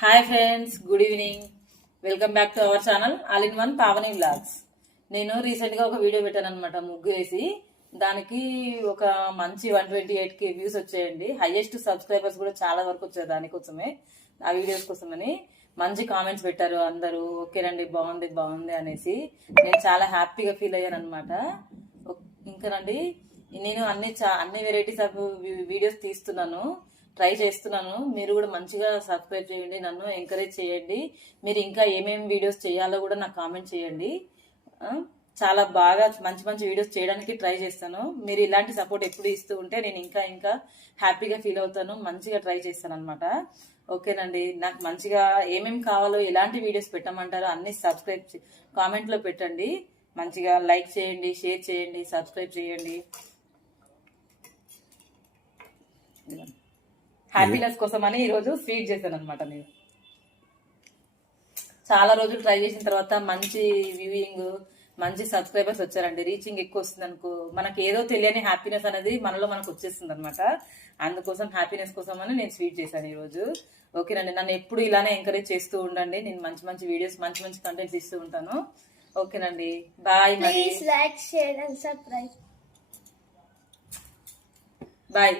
Hi friends, good evening. Welcome back to our channel all in one Pavani vlogs. నేను recent గా ఒక video పెట్టాను అనమాట, ముగ్గు వేసి. దానికి ఒక మంచి 128K వ్యూస్ వచ్చాయండి. హైయెస్ట్ సబ్స్క్రైబర్స్ కూడా చాలా వరకు వచ్చారు దానికోసమే, ఆ వీడియోస్ కోసమని. మంచి కామెంట్స్ పెట్టారు అందరూ. ఓకేనండి, బాగుంది బాగుంది అనేసి నేను చాలా హ్యాపీగా ఫీల్ అయ్యాను అనమాట. ఇంకానండి, నేను అన్ని వెరైటీస్ ఆఫ్ వీడియోస్ తీస్తున్నాను, ట్రై చేస్తున్నాను. మీరు కూడా మంచిగా సబ్స్క్రైబ్ చేయండి, నన్ను ఎంకరేజ్ చేయండి. మీరు ఇంకా ఏమేమి వీడియోస్ చేయాలో కూడా నాకు కామెంట్ చేయండి. చాలా బాగా మంచి మంచి వీడియోస్ చేయడానికి ట్రై చేస్తాను. మీరు ఇలాంటి సపోర్ట్ ఎప్పుడు ఇస్తూ ఉంటే నేను ఇంకా ఇంకా హ్యాపీగా ఫీల్ అవుతాను, మంచిగా ట్రై చేస్తాను అనమాట. ఓకేనండి, నాకు మంచిగా ఏమేమి కావాలో, ఎలాంటి వీడియోస్ పెట్టమంటారో అన్ని కామెంట్లో పెట్టండి. మంచిగా లైక్ చేయండి, షేర్ చేయండి, సబ్స్క్రైబ్ చేయండి. హ్యాపీనెస్ కోసం అని ఈరోజు స్వీట్ చేశాను అనమాట. నేను చాలా రోజులు ట్రై చేసిన తర్వాత మంచి వ్యూయింగ్, మంచి సబ్స్క్రైబర్స్ వచ్చారండి. రీచింగ్ ఎక్కువ వస్తుంది అనుకో, మనకి ఏదో తెలియని హ్యాపీనెస్ అనేది మనలో మనకు వచ్చేస్తుంది అనమాట. అందుకోసం హ్యాపీనెస్ కోసం అని నేను స్వీట్ చేశాను ఈరోజు. ఓకేనండి, నన్ను ఎప్పుడు ఇలానే ఎంకరేజ్ చేస్తూ ఉండండి. నేను మంచి మంచి వీడియోస్, మంచి మంచి కంటెంట్స్ ఇస్తూ ఉంటాను. ఓకేనండి, bye. Please like, share and subscribe. Bye.